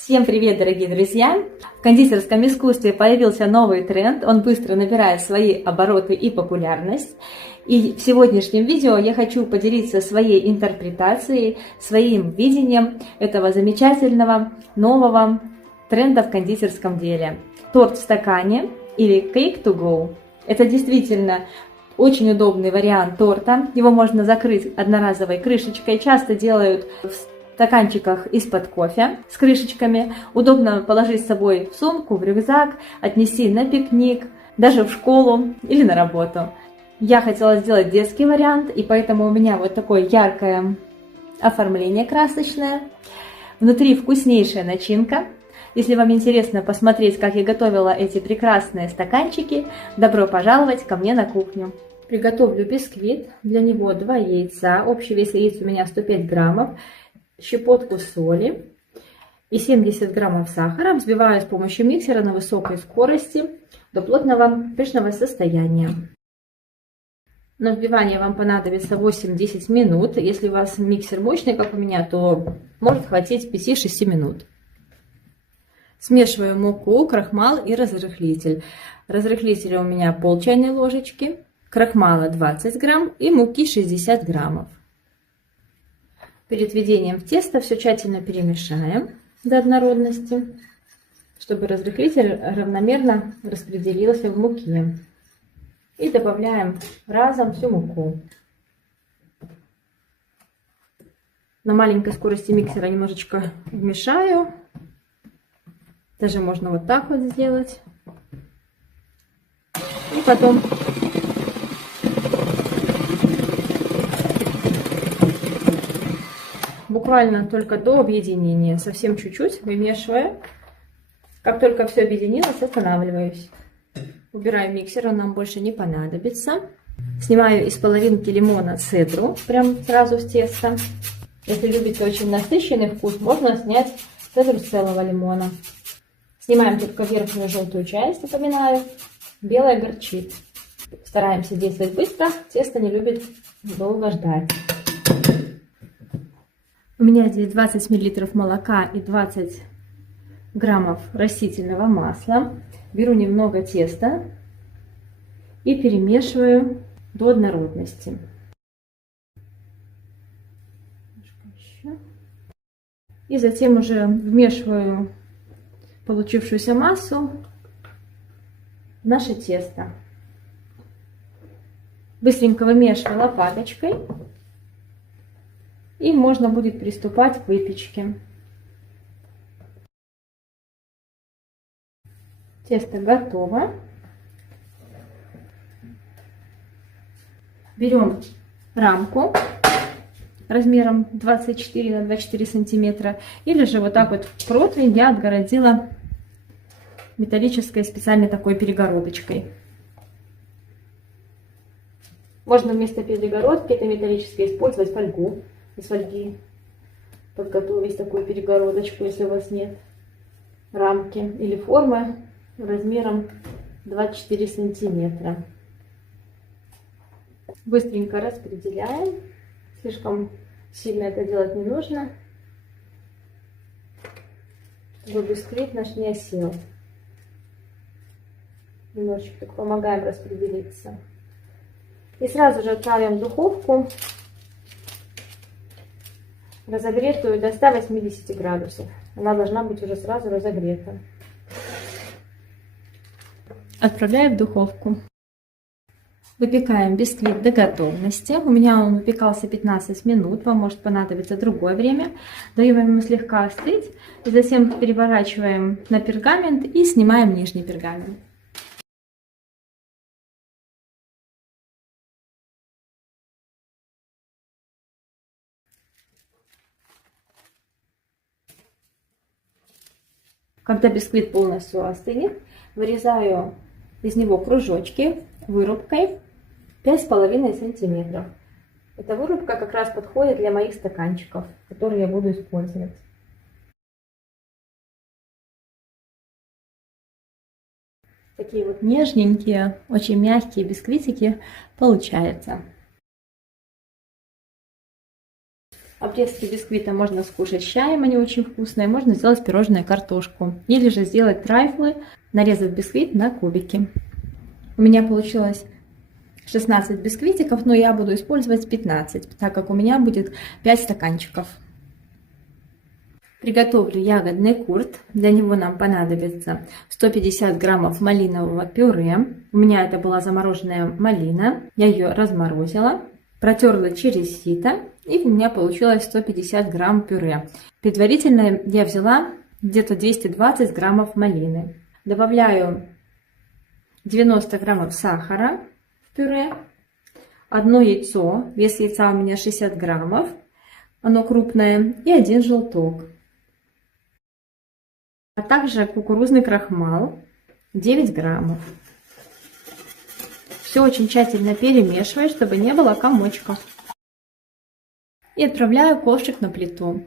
Всем привет, дорогие друзья! В кондитерском искусстве появился новый тренд, он быстро набирает свои обороты и популярность. И в сегодняшнем видео я хочу поделиться своей интерпретацией, своим видением этого замечательного нового тренда в кондитерском деле. Торт в стакане или cake to go. Это действительно очень удобный вариант торта. Его можно закрыть одноразовой крышечкой. Часто делают в стаканчиках из-под кофе с крышечками. Удобно положить с собой в сумку, в рюкзак, отнести на пикник, даже в школу или на работу. Я хотела сделать детский вариант, и поэтому у меня вот такое яркое оформление красочное. Внутри вкуснейшая начинка. Если вам интересно посмотреть, как я готовила эти прекрасные стаканчики, добро пожаловать ко мне на кухню. Приготовлю бисквит. Для него 2 яйца. Общий вес яиц у меня 105 граммов. Щепотку соли и 70 граммов сахара. Взбиваю с помощью миксера на высокой скорости до плотного пышного состояния. На взбивание вам понадобится 8-10 минут. Если у вас миксер мощный, как у меня, то может хватить 5-6 минут. Смешиваю муку, крахмал и разрыхлитель. Разрыхлителя у меня пол чайной ложечки, крахмала 20 грамм и муки 60 граммов. Перед введением в тесто все тщательно перемешаем до однородности, чтобы разрыхлитель равномерно распределился в муке. И добавляем разом всю муку. На маленькой скорости миксера немножечко вмешаю. Даже можно вот так вот сделать. И потом буквально только до объединения, совсем чуть-чуть вымешивая. Как только все объединилось, останавливаюсь. Убираю миксер, он нам больше не понадобится. Снимаю из половинки лимона цедру, прям сразу в тесто. Если любите очень насыщенный вкус, можно снять цедру с целого лимона. Снимаем только верхнюю желтую часть, напоминаю. Белая горчит. Стараемся действовать быстро, тесто не любит долго ждать. У меня здесь 20 мл молока и 20 граммов растительного масла. Беру немного теста и перемешиваю до однородности. И затем уже вмешиваю получившуюся массу в наше тесто. Быстренько вымешиваю лопаточкой. И можно будет приступать к выпечке. Тесто готово. Берем рамку размером 24 на 24 сантиметра. Или же вот так вот противень я отгородила металлической специальной такой перегородочкой. Можно вместо перегородки этой металлической использовать фольгу. Из фольги подготовить такую перегородочку, если у вас нет рамки или формы размером 24 сантиметра. Быстренько распределяем. Слишком сильно это делать не нужно, чтобы бисквит наш не осел. Немножечко так помогаем распределиться. И сразу же отправим в духовку, разогретую до 180 градусов. Она должна быть уже сразу разогрета. Отправляю в духовку. Выпекаем бисквит до готовности. У меня он выпекался 15 минут. Вам может понадобиться другое время. Даем ему слегка остыть. И затем переворачиваем на пергамент и снимаем нижний пергамент. Когда бисквит полностью остынет, вырезаю из него кружочки вырубкой 5,5 сантиметров. Эта вырубка как раз подходит для моих стаканчиков, которые я буду использовать. Такие вот нежненькие, очень мягкие бисквитики получаются. Обрезки бисквита можно скушать с чаем, они очень вкусные. Можно сделать пирожное картошку. Или же сделать трайфлы, нарезав бисквит на кубики. У меня получилось 16 бисквитиков, но я буду использовать 15, так как у меня будет 5 стаканчиков. Приготовлю ягодный курт. Для него нам понадобится 150 граммов малинового пюре. У меня это была замороженная малина. Я ее разморозила, протерла через сито, и у меня получилось 150 грамм пюре. Предварительно я взяла где-то 220 граммов малины. Добавляю 90 граммов сахара в пюре, одно яйцо, вес яйца у меня 60 граммов, оно крупное, и один желток. А также кукурузный крахмал 9 граммов. Все очень тщательно перемешиваю, чтобы не было комочков. И отправляю ковшик на плиту.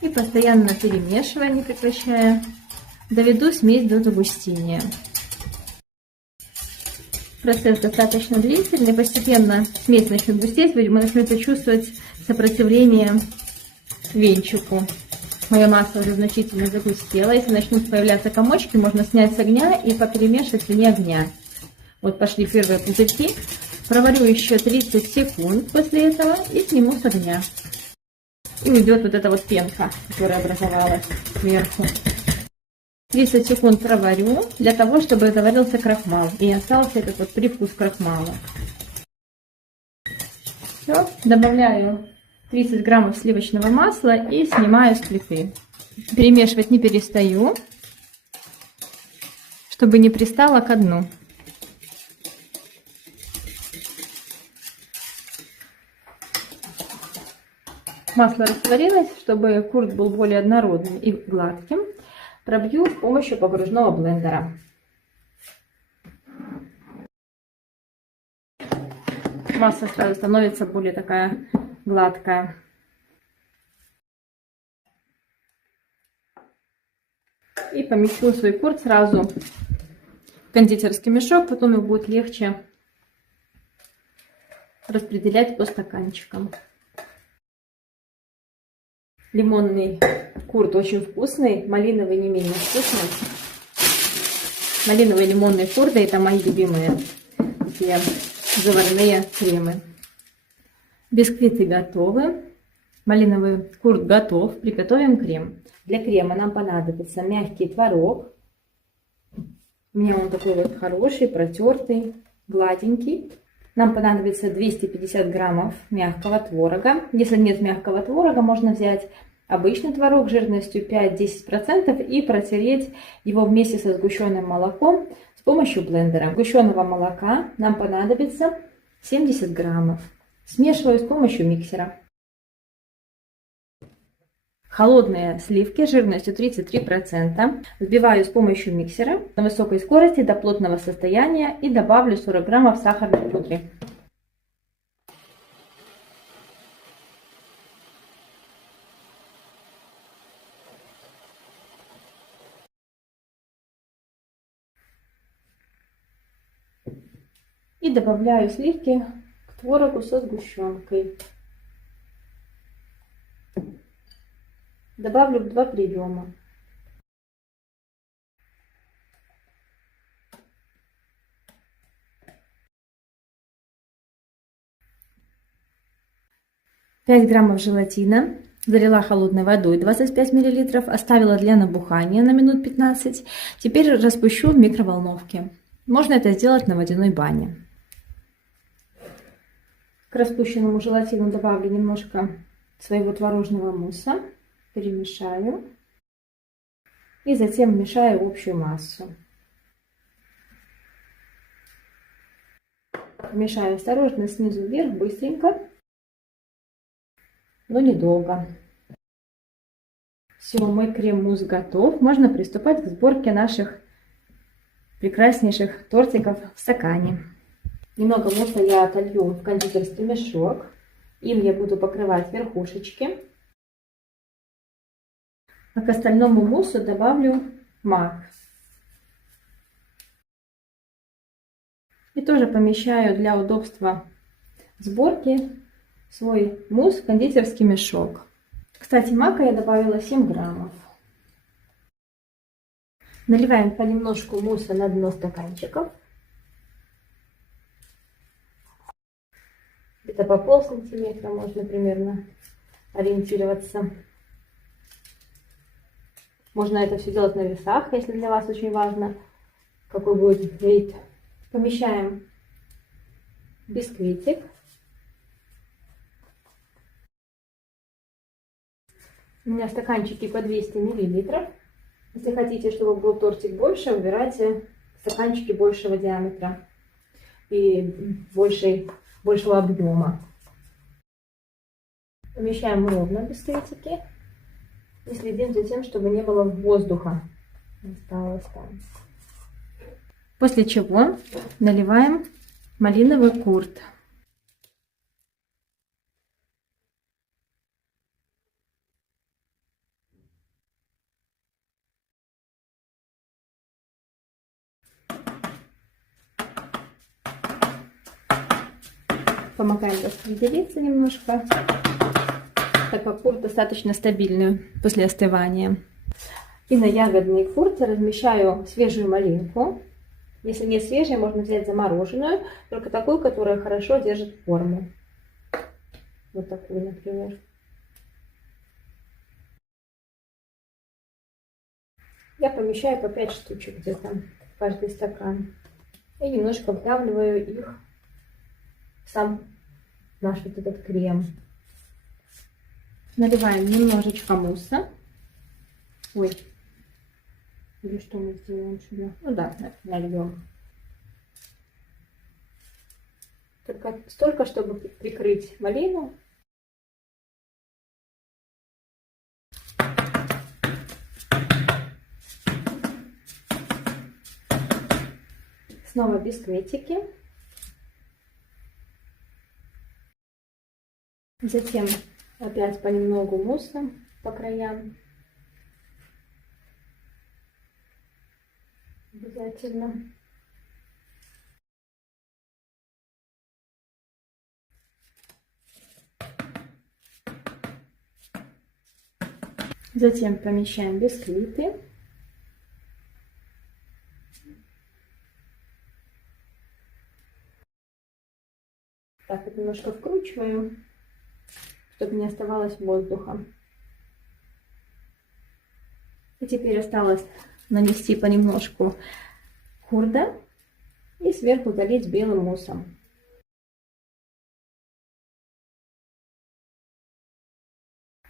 И постоянно перемешивая, не прекращая, доведу смесь до загустения. Процесс достаточно длительный, постепенно смесь начнет густеть, вы начнете чувствовать сопротивление венчику. Моя масса уже значительно загустела. Если начнут появляться комочки, можно снять с огня и поперемешивать вне огня. Вот пошли первые пузырьки. Проварю еще 30 секунд после этого и сниму с огня. И уйдет вот эта вот пенка, которая образовалась сверху. 30 секунд проварю для того, чтобы заварился крахмал и остался этот вот привкус крахмала. Все, добавляю 30 граммов сливочного масла и снимаю с плиты. Перемешивать не перестаю, чтобы не пристало ко дну. Масло растворилось, чтобы курт был более однородным и гладким. Пробью с помощью погружного блендера. Масса сразу становится более такая гладкая. И помещу свой курт сразу в кондитерский мешок, потом его будет легче распределять по стаканчикам. Лимонный курт очень вкусный, малиновый не менее вкусный. Малиновые и лимонные курты — это мои любимые такие заварные кремы. Бисквиты готовы, малиновый курт готов. Приготовим крем. Для крема нам понадобится мягкий творог. У меня он такой вот хороший, протертый, гладенький. Нам понадобится 250 граммов мягкого творога. Если нет мягкого творога, можно взять обычный творог жирностью 5-10% и протереть его вместе со сгущенным молоком с помощью блендера. Сгущенного молока нам понадобится 70 граммов. Смешиваю с помощью миксера. Холодные сливки жирностью 33% взбиваю с помощью миксера на высокой скорости до плотного состояния и добавлю 40 граммов сахарной пудры. И добавляю сливки к творогу со сгущенкой. Добавлю в 2 приема. Пять граммов желатина. Залила холодной водой 25 мл. Оставила для набухания на минут 15. Теперь распущу в микроволновке. Можно это сделать на водяной бане. К распущенному желатину добавлю немножко своего творожного мусса. Перемешаю и затем вмешаю в общую массу. Мешаю осторожно снизу вверх, быстренько, но недолго. Все, мой крем-мусс готов. Можно приступать к сборке наших прекраснейших тортиков в стакане. Немного мусса я отолью в кондитерский мешок. Им я буду покрывать верхушечки. А к остальному муссу добавлю мак. И тоже помещаю для удобства сборки свой мусс в кондитерский мешок. Кстати, мака я добавила 7 граммов. Наливаем понемножку мусса на дно стаканчиков. Где-то по полсантиметра можно примерно ориентироваться. Можно это все делать на весах, если для вас очень важно, какой будет вид. Помещаем бисквитик. У меня стаканчики по 200 миллилитров. Если хотите, чтобы был тортик больше, выбирайте стаканчики большего диаметра и большего объема. Помещаем ровно бисквитики и следим за тем, чтобы не было воздуха. Осталось там. После чего наливаем малиновый курт. Помогаем распределиться немножко, так как курт достаточно стабильный после остывания. И на ягодные курты размещаю свежую малинку. Если не свежая, можно взять замороженную, только такую, которая хорошо держит форму. Вот такую, например. Я помещаю по 5 штучек где-то в каждый стакан. И немножко вдавливаю их в сам наш вот этот крем. Наливаем немножечко мусса. Ой, или что мы сделаем сюда? Ну да, нальем. Только столько, чтобы прикрыть малину. Снова бисквитики. Затем опять понемногу мусса по краям. Обязательно. Затем помещаем бисквиты. Так вот немножко вкручиваю, чтобы не оставалось воздуха. И теперь осталось нанести понемножку хурда и сверху залить белым муссом.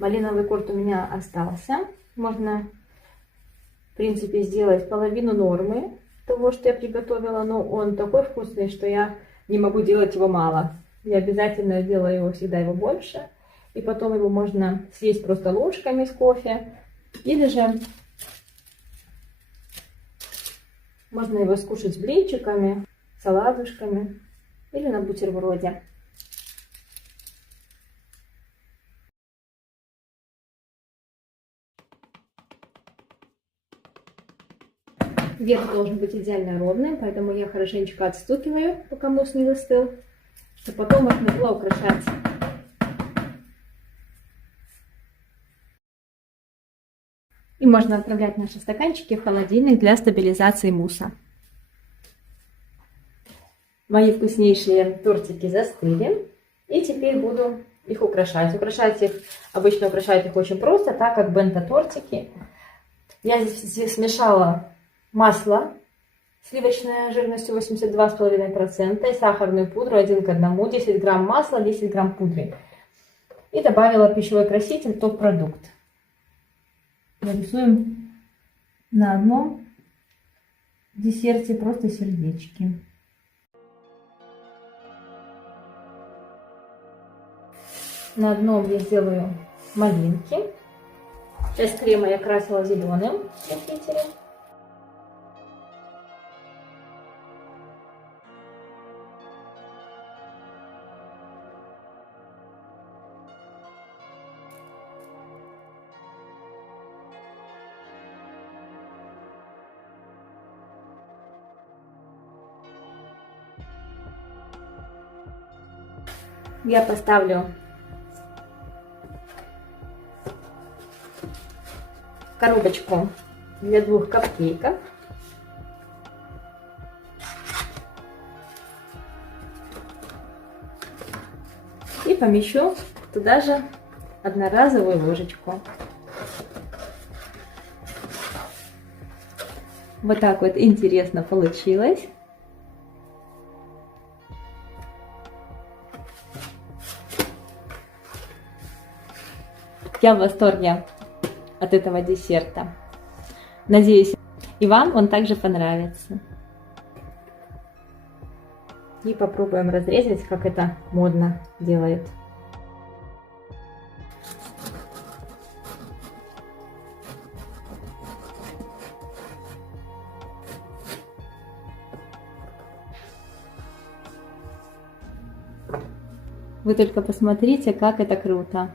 Малиновый курт у меня остался. Можно, в принципе, сделать половину нормы того, что я приготовила, но он такой вкусный, что я не могу делать его мало. Я обязательно делаю его всегда больше. И потом его можно съесть просто ложками с кофе. Или же можно его скушать с блинчиками, с оладушками или на бутерброде. Верх должен быть идеально ровным, поэтому я хорошенечко отстукиваю, пока мусс не застыл, чтобы потом можно было украшать. И можно отправлять наши стаканчики в холодильник для стабилизации мусса. Мои вкуснейшие тортики застыли. И теперь буду их украшать. Обычно украшают их очень просто, так как бенто-тортики. Я здесь смешала масло сливочное жирностью 82,5% и сахарную пудру 1 к 1, 10 грамм масла, 10 грамм пудры. И добавила пищевой краситель топ-продукт. Нарисуем на одном десерте просто сердечки. На одном я сделаю малинки. Часть крема я красила зеленым красителем. Я поставлю коробочку для 2 капкейков. И помещу туда же одноразовую ложечку. Вот так вот интересно получилось. Я в восторге от этого десерта. Надеюсь, и вам он также понравится. И попробуем разрезать, как это модно делают. Вы только посмотрите, как это круто.